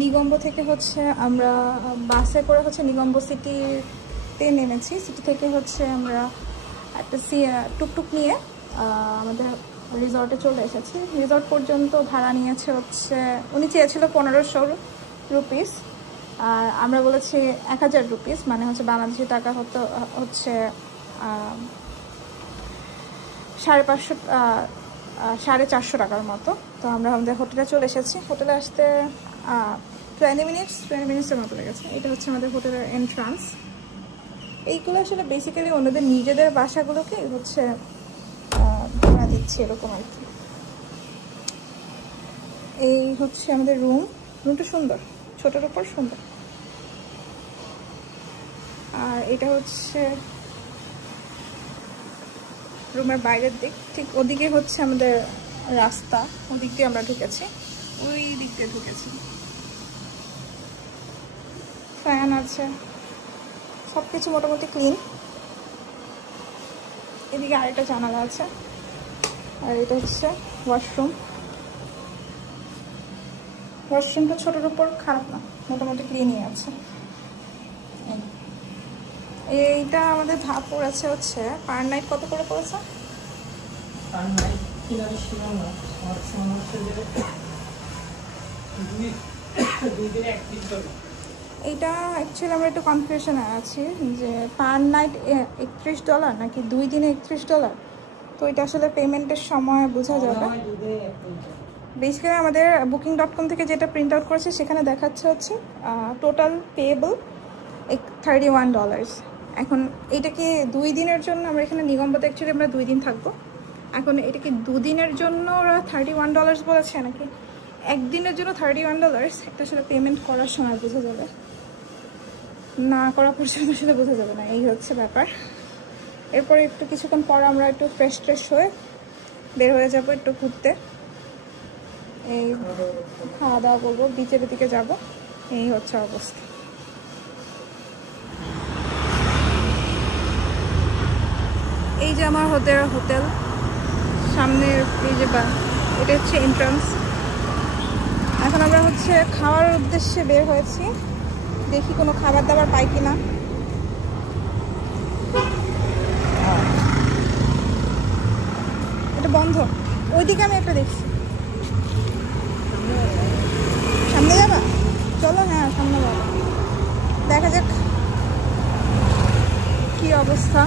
নিগম্ব থেকে হচ্ছে আমরা বাসে করে হচ্ছে নিগম্ব সিটিতে নেমেছি। সিটি থেকে হচ্ছে আমরা একটা টুকটুক নিয়ে আমাদের রিসর্টে চলে এসেছি। রিসর্ট পর্যন্ত ভাড়া নিয়েছে হচ্ছে, উনি চেয়েছিল 1500 রুপিস, আর আমরা বলেছি 1000 রুপিস, মানে হচ্ছে বাংলাদেশি টাকা হচ্ছে 450 টাকার মতো। তো আমরা আমাদের হোটেলে চলে এসেছি। হোটেলে আসতে 20 মিনিটসের মতো লেগেছে। এটা হচ্ছে আমাদের হোটেলের এন্ট্রান্স। এইগুলো আসলে বেসিক্যালি ওনাদের নিজেদের বাসাগুলোকে হচ্ছে ভাড়া দিচ্ছে এরকম আর কি। এই হচ্ছে আমাদের রুমটা সুন্দর, ছোটোর উপর সুন্দর। আর এটা হচ্ছে রুমের বাইরের দিক, ঠিক ওদিকে হচ্ছে আমাদের রাস্তা, ওদিক দিয়ে আমরা ঢুকেছি, ওই দিক দিয়ে ঢুকেছি। ফ্যান আছে, সব কিছু মোটামুটি ক্লিন। এদিকে আরেকটা জানালা আছে, আর এটা হচ্ছে ওয়াশরুমটা ছোটোর উপর খারাপ না, মোটামুটি ক্লিনই আছে। এইটা আমাদের ধাপ পড়েছে হচ্ছে পার নাইট কত করে পড়েছে? পার নাইট এইটা অ্যাকচুয়ালি আমরা একটু কনফিউশনে আছি যে পার নাইট $31 নাকি 2 দিনে $31। তো এটা আসলে পেমেন্টের সময় বোঝা যাবে। বেসিক্যালি আমাদের booking.com থেকে যেটা প্রিন্ট আউট করেছে সেখানে দেখাচ্ছে হচ্ছে টোটাল পেয়েবল $31। এখন এটা কি 2 দিনের জন্য? আমরা এখানে নিগম্বতে অ্যাকচুয়ালি আমরা 2 দিন থাকবো। এখন এটা কি 2 দিনের জন্য ওরা $31 বলেছে, নাকি একদিনের জন্য $31? এটা আসলে পেমেন্ট করার সময় বোঝা যাবে, না করা পর্যন্ত আসলে বোঝা যাবে না। এই হচ্ছে ব্যাপার। এরপরে একটু কিছুক্ষণ পর আমরা একটু ফ্রেশ হয়ে বের হয়ে যাবো একটু ঘুরতে। এই খাওয়া দাওয়া করবো, বিচের দিকে যাব। এই হচ্ছে অবস্থা। এই যে আমার হোটেল সামনের এই যে এটা হচ্ছে এন্ট্রান্স। এখন আমরা হচ্ছে খাওয়ার উদ্দেশ্যে বের হয়েছি, দেখি কোনো খাবার দাবার পাই কিনা। এটা বন্ধ, ওইদিকে আমি একটা দেখছি। সামনে যাবা? চলো, হ্যাঁ সামনে যাবো, দেখা যাক কি অবস্থা।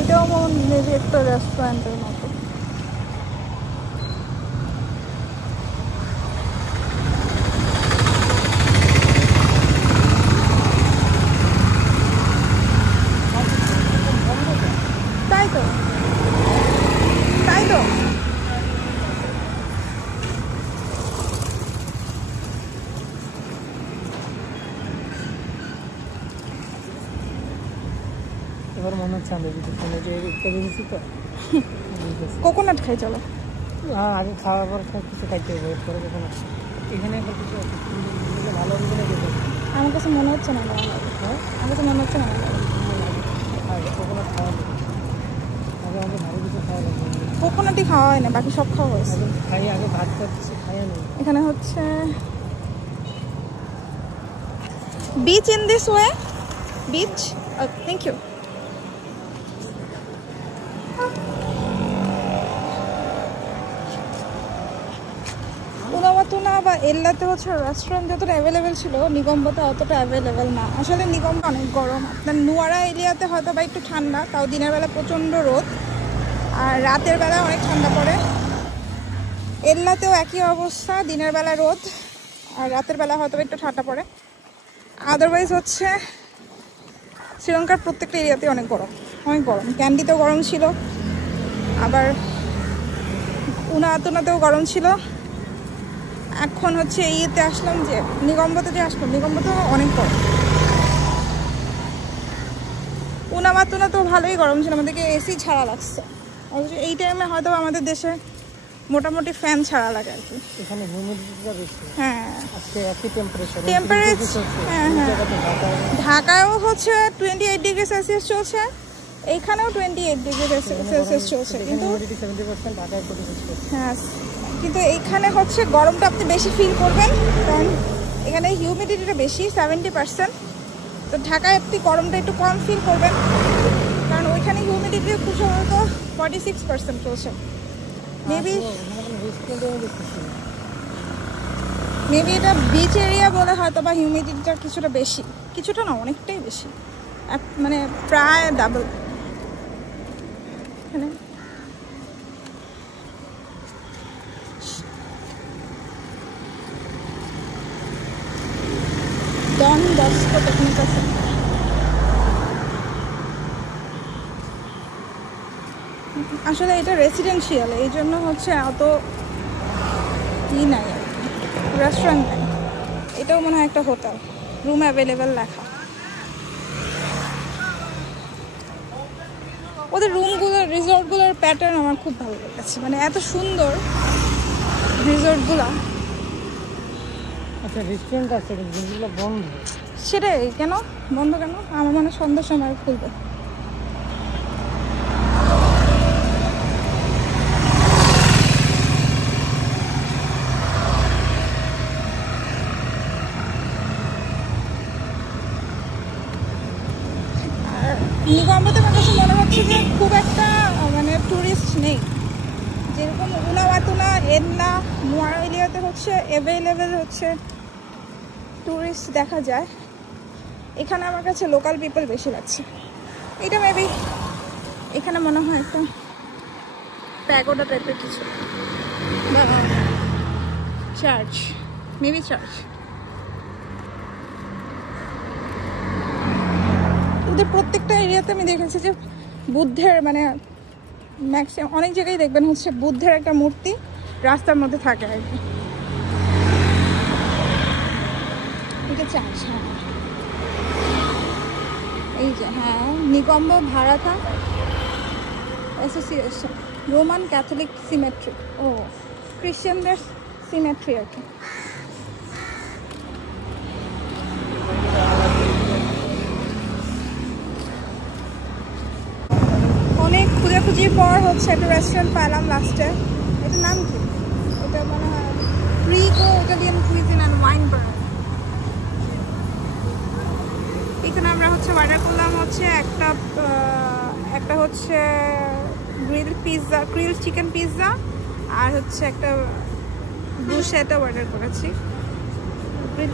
এটাও মনে হয় একটা রেস্টুরেন্টের মতো। তাই তো এবার মনে হচ্ছে আমরা যদি ফোনে যে দেখেছি তো কোকোনাট খাই, চলো। আগে খাওয়ার পর কিছু খাইতে হবে, পরে কোকোনাট। এখানে একবার কিছু ভালো হবে না? আমার কাছে মনে হচ্ছে না ভালো হবে। আমার কাছে মনে হচ্ছে না ভালো হবে। কোকোনাট খাওয়া হবে, আগে আমাদের ভালো কিছু খাওয়া লাগবে। কোকোনাটই খাওয়া হয় না, বাকি সব খাওয়া হয়েছে। খাই আগে ভাত খাচ্ছি, খাইয়া নেই। এখানে হচ্ছে beach in this way, beach. Thank you. Unawatuna বা এল্লাতে হচ্ছে রেস্টুরেন্ট যতটা অ্যাভেলেবেল ছিল, নিগম্বতে অতটা অ্যাভেলেবেল না। আসলে নিগম্ব অনেক গরম। আপনার নুয়ারা এরিয়াতে হয়তো বা একটু ঠান্ডা, তাও দিনের বেলা প্রচণ্ড রোদ, আর রাতের বেলা অনেক ঠান্ডা পড়ে। এল্লাতেও একই অবস্থা, দিনের বেলা রোদ আর রাতের বেলা হয়তো একটু ঠান্ডা পড়ে। আদারওয়াইজ হচ্ছে শ্রীলঙ্কার প্রত্যেকটা এরিয়াতে অনেক গরম। ক্যান্ডিতেও গরম ছিল, আবার উনাওয়াতুনাতেও গরম ছিল। এখন হচ্ছে ইয়েতে আসলাম, যে নিগম্বতে যে আসলাম, নিগম্বতেও অনেক গরম। উনাওয়াতুনাতেও ভালোই গরম ছিল, আমাদেরকে এসি ছাড়া লাগছে। অবশ্য এই টাইমে হয়তো আমাদের দেশে মোটামুটি ফ্যান ছাড়া লাগে আর কি। এখানে হিউমিডিটিটা বেশি। হ্যাঁ আজকে একই টেম্পারেচার। হ্যাঁ হ্যাঁ, ঢাকায়ও হচ্ছে 28 ডিগ্রি সেলসিয়াস চলছে, এইখানেও 28 ডিগ্রি সেলসিয়াস চলছে, কিন্তু হ্যাঁ কিন্তু এইখানে হচ্ছে গরমটা আপনি বেশি ফিল করবেন, কারণ এখানে হিউমিডিটিটা বেশি 70%। তো ঢাকায় আপনি গরমটা একটু কম ফিল করবেন, কারণ ওইখানে হিউমিডিটি খুব সম্ভবত 46% চলছে। মেবি এটা বিচ এরিয়া বলে হয়তো বা হিউমিডিটিটা কিছুটা বেশি, কিছুটা না অনেকটাই বেশি, মানে প্রায় ডাবল। এখানে ডন বস্কো টেকনিক্যাল সেন্টার, আসলে এটা রেসিডেন্সিয়াল, এই জন্য হচ্ছে অত ই নাই আর কি, রেস্টুরেন্ট নাই। এটাও মনে হয় একটা হোটেল, রুম অ্যাভেলেবেল লেখা। ওদের রুমগুলোর রিসর্টগুলোর প্যাটার্ন আমার খুব ভালো লেগেছে, মানে এত সুন্দর রিসর্টগুলো। আচ্ছা রেস্টুরেন্ট আছে যেগুলো বন্ধ, সেটাই কেন বন্ধ কেন? আমার মনে হয় সন্ধ্যার সময় খুলবে। নিগম্বতে আমার কাছে মনে হচ্ছে যে খুব একটা মানে ট্যুরিস্ট নেই, যেরকম উনাওয়াতুনা এন্না মুয়ারলিয়াতে হচ্ছে অ্যাভেলেবেল হচ্ছে ট্যুরিস্ট দেখা যায়, এখানে আমার কাছে লোকাল পিপল বেশি লাগছে। এটা মেবি এখানে মনে হয় একটা প্যাগোডা টাইপের কিছু, চার্চ, মেবি চার্চ। ওদের প্রত্যেকটা এরিয়াতে আমি দেখেছি যে বুদ্ধের মানে ম্যাক্সিমাম অনেক জায়গায় দেখবেন হচ্ছে বুদ্ধের একটা মূর্তি রাস্তার মধ্যে থাকে আর কি। এটা চার্চ, হ্যাঁ এই যে, হ্যাঁ Negombo Bharatha association, Roman Catholic cemetery, ও ক্রিশ্চিয়ানদের সিমেট্রি আর কি। অনেক খুঁজাখুঁজির পর হচ্ছে একটা রেস্টুরেন্ট পেলাম লাস্টে। এটার নাম কি? এটা মনে হয় Rigo Italian cuisine and wine bar. এখানে আমরা হচ্ছে অর্ডার করলাম হচ্ছে একটা হচ্ছে grill pizza, grill chicken pizza, আর হচ্ছে একটা ব্রুশেটা অর্ডার করেছি। গ্রিল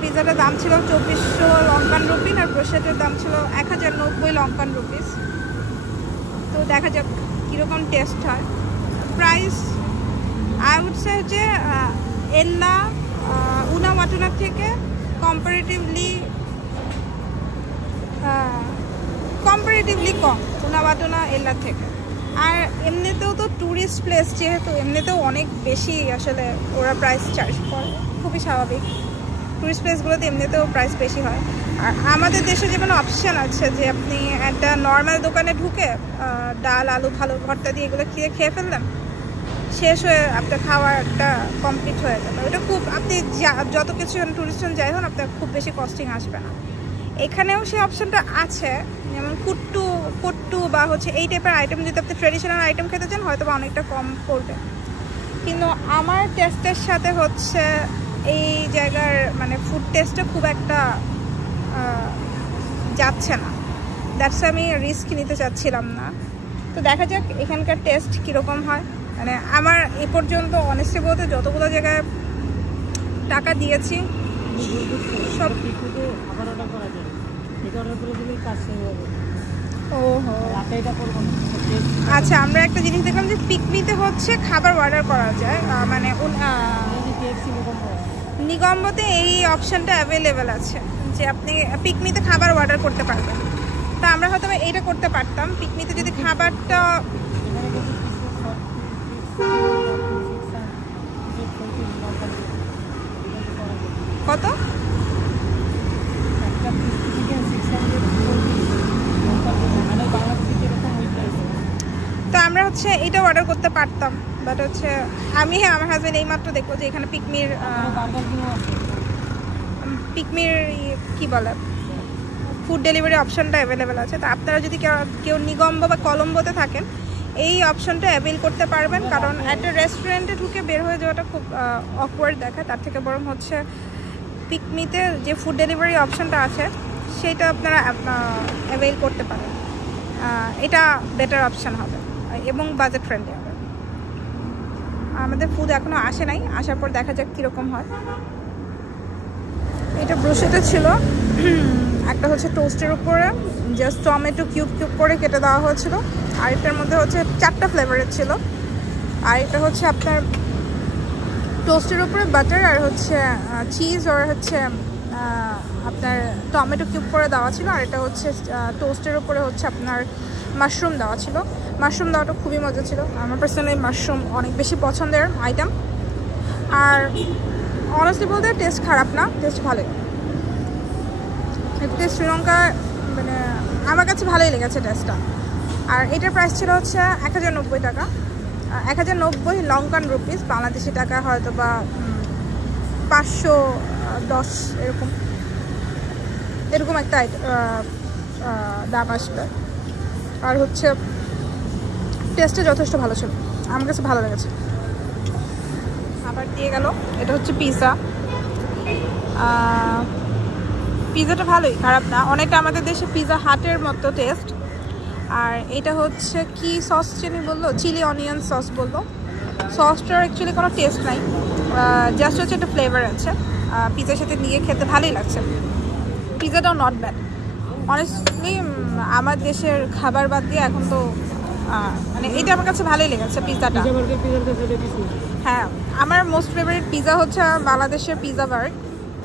পিৎজাটার দাম ছিল 2400 লঙ্কান রুপি, আর ব্রুশেটার দাম ছিল 1090 লঙ্কান রুপিস। তো দেখা যাক কীরকম টেস্ট হয়। প্রাইস আই উড সে যে এল্লা উনাওয়াটুনার থেকে কম্পারেটিভলি কম উনাওয়াটুনা এল্লার থেকে। আর এমনিতেও তো ট্যুরিস্ট প্লেস যেহেতু, এমনিতেও অনেক বেশি আসলে ওরা প্রাইস চার্জ করে, খুবই স্বাভাবিক। টুরিস্ট প্লেসগুলোতে এমনিতেও প্রাইস বেশি হয়। আর আমাদের দেশে যেমন অপশান আছে যে আপনি একটা নর্মাল দোকানে ঢুকে ডাল আলু ভালো ভর্তা দিয়ে এগুলো খেয়ে ফেললেন, শেষ হয়ে আপনার খাওয়ার একটা কমপ্লিট হয়ে যাবে। ওটা খুব আপনি যত কিছু টুরিস্ট যাই হন আপনার খুব বেশি কস্টিং আসবে না। এখানেও সেই অপশানটা আছে, যেমন কুট্টু বা হচ্ছে এই টাইপের আইটেম যদি আপনি ট্রেডিশনাল আইটেম খেতে চান হয়তো বা অনেকটা কম পড়বে। কিন্তু আমার টেস্টের সাথে হচ্ছে এই জায়গার মানে ফুড টেস্টটা খুব একটা যাচ্ছে না, দ্যাটস আমি রিস্ক নিতে চাচ্ছিলাম না। তো দেখা যাক এখানকার টেস্ট কীরকম হয়। মানে আমার এ পর্যন্ত অনেস্টলি বলতে যতগুলো জায়গায় টাকা দিয়েছি সব ওহো আচ্ছা, আমরা একটা জিনিস দেখলাম যে পিকনিতে হচ্ছে খাবার অর্ডার করা যায়, মানে নিগম্বতে এই অপশানটা অ্যাভেলেবেল আছে যে আপনি পিকনিতে খাবার অর্ডার করতে পারবেন। তা আমরা হয়তো এইটা করতে পারতাম, পিকনিতে যদি খাবারটা কত তো আমরা হচ্ছে এটাও অর্ডার করতে পারতাম, বাট হচ্ছে আমি আমার হাজব্যান্ড এইমাত্র দেখবো যে এখানে পিকমির কি বলে ফুড ডেলিভারি অপশনটা অ্যাভেলেবেল আছে। তো আপনারা যদি কেউ নিগম্বো বা কলম্বোতে থাকেন এই অপশনটা অ্যাভেল করতে পারবেন, কারণ একটা রেস্টুরেন্টে ঢুকে বের হয়ে যাওয়াটা খুব অকওয়ার্ড দেখায়। তার থেকে বরং হচ্ছে পিকমিতে যে ফুড ডেলিভারি অপশনটা আছে সেটা আপনারা অ্যাভেল করতে পারেন, এটা বেটার অপশন হবে এবং বাজেট ফ্রেন্ডলি হবে। আমাদের ফুড এখনও আসে নাই, আসার পর দেখা যাক কীরকম হয়। এটা ব্রোশেতে ছিল, একটা হচ্ছে টোস্টের উপরে জাস্ট টমেটো কিউব কিউব করে কেটে দেওয়া হয়েছিল, আর এটার মধ্যে হচ্ছে 4টা ফ্লেভারের ছিল। আর এটা হচ্ছে আপনার টোস্টের উপরে বাটার আর হচ্ছে চিজ আর হচ্ছে আপনার টমেটো কিউব করে দেওয়া ছিল। আর এটা হচ্ছে টোস্টের উপরে হচ্ছে আপনার মাশরুম দেওয়া ছিল। মাশরুম দেওয়াটা খুবই মজা ছিল, আমার পার্সোনালি মাশরুম অনেক বেশি পছন্দের আইটেম। আর অনেস্টলি বলতে টেস্ট খারাপ না, টেস্ট ভালোই। এটা শ্রীলঙ্কা মানে আমার কাছে ভালোই লেগেছে টেস্টটা। আর এটার প্রাইস ছিল হচ্ছে 1090 টাকা, 1090 লঙ্কান রুপিস, বাংলাদেশি টাকা হয়তো বা 510 এরকম একটা দাম আসবে। আর হচ্ছে টেস্টটা যথেষ্ট ভালো ছিল, আমার কাছে ভালো লেগেছে। আবার দিয়ে গেল, এটা হচ্ছে পিৎজা। পিৎজাটা ভালোই, খারাপ না, অনেকটা আমাদের দেশে পিৎজা হাটের মতো টেস্ট। আর এটা হচ্ছে কি সস চিনি বললো, চিলি অনিয়ন সস বললো। সসটার অ্যাকচুয়ালি কোনো টেস্ট নাই, জাস্ট হচ্ছে একটা ফ্লেভার আছে। পিৎজার সাথে নিয়ে খেতে ভালোই লাগছে। পিৎজাটাও নট ব্যাড অনেস্টলি। আমার দেশের খাবার বাদ দিয়ে এখন তো মানে এটা আমার কাছে ভালোই লেগেছে পিৎজাটা। হ্যাঁ, আমার মোস্ট ফেভারিট পিৎজা হচ্ছে বাংলাদেশের পিৎজা বার্গ,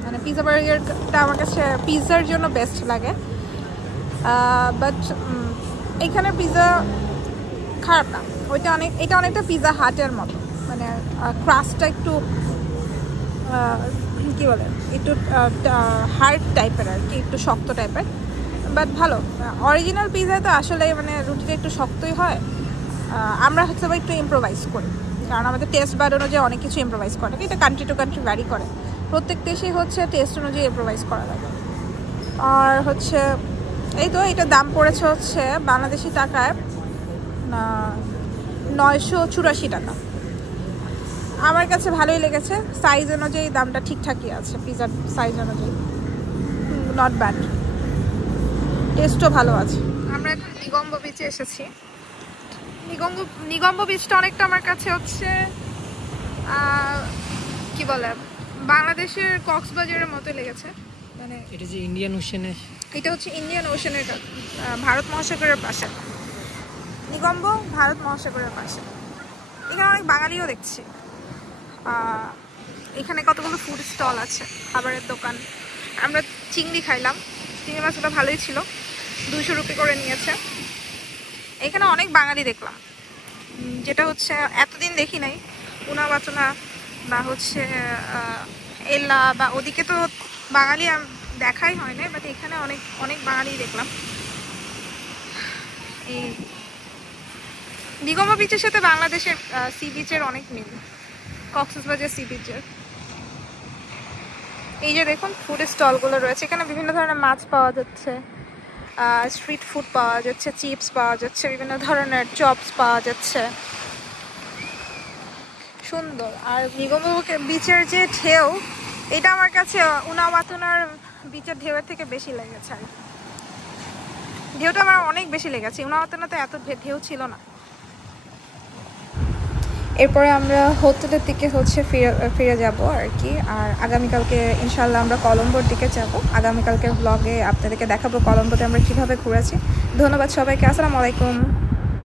মানে পিৎজা বার্গারটা আমার কাছে পিৎজার জন্য বেস্ট লাগে। বাট এখানের পিৎজা খারাপ না, এটা অনেকটা পিৎজা হাটের মতো, মানে ক্রাস্টটা একটু কী বলে একটু হার্ড টাইপের আর কি, একটু শক্ত টাইপের, বাট ভালো। অরিজিনাল পিৎজায় তো আসলে মানে রুটিটা একটু শক্তই হয়। আমরা হচ্ছে একটু ইম্প্রোভাইজ করি, কারণ আমাদের টেস্ট বাড অনুযায়ী অনেক কিছু ইম্প্রোভাইজ করে, এটা কান্ট্রি টু কান্ট্রি ভ্যারি করে, প্রত্যেক দেশেই হচ্ছে টেস্ট অনুযায়ী ইম্প্রোভাইজ করা লাগে। আর হচ্ছে এই তো এটার দাম পড়েছে হচ্ছে বাংলাদেশি টাকায় 984 টাকা। আমার কাছে ভালোই লেগেছে, সাইজ অনুযায়ী দামটা ঠিকঠাকই আছে, পিৎজার সাইজ অনুযায়ী নট ব্যাড, টেস্টও ভালো আছে। আমরা এখন নিগম্বো বিচে এসেছি। নিগম্বো বিচটা অনেকটা আমার কাছে হচ্ছে কি বলে বাংলাদেশের কক্সবাজারের মতো লেগেছে, মানে এটা যে ইন্ডিয়ান ওশানে, এটা হচ্ছে ইন্ডিয়ান ওশানের ভারত মহাসাগরের পাশে। নিগম্বো ভারত মহাসাগরের পাশে। এখানে অনেক বাঙালিও দেখছি। এখানে কতগুলো ফুড স্টল আছে, খাবারের দোকান। আমরা চিংড়ি খাইলাম, চিংড়ি মাছটা ভালোই ছিল, 200 রুপি করে নিয়েছে। এখানে অনেক বাঙালি দেখলাম, যেটা হচ্ছে এতদিন দেখি নাই। উনাবাচনা বা হচ্ছে এল্লা বা ওদিকে তো বাঙালি দেখাই হয় না, বাট এখানে অনেক অনেক বাঙালি দেখলাম। এই নিগম্বো বিচের সাথে বাংলাদেশের সি বিচের অনেক মিল, কক্সবাজার সি বিচের। এই যে দেখুন ফুড স্টলগুলো রয়েছে, এখানে বিভিন্ন ধরনের মাছ পাওয়া যাচ্ছে, স্ট্রিট ফুড পাওয়া যাচ্ছে, চিপস পাওয়া যাচ্ছে, বিভিন্ন ধরনের চপস পাওয়া যাচ্ছে, সুন্দর। আর নিগম্বো বিচের যে ঢেউ, এটা আমার কাছে উনাওয়াতুনার বিচের ঢেউয়ের থেকে বেশি লেগেছে। আর ঢেউটা আমার অনেক বেশি লেগেছে, উনাওয়াতুনাতে এত ঢেউ ছিল না। এরপরে আমরা হোটেলের দিকে হচ্ছে ফিরে যাব আর কি। আর আগামীকালকে ইনশাল্লাহ আমরা কলম্বোর দিকে যাব। আগামীকালকের ব্লগে আপনাদেরকে দেখাবো কলম্বোতে আমরা কীভাবে ঘুরেছি। ধন্যবাদ সবাইকে, আসসালামু আলাইকুম।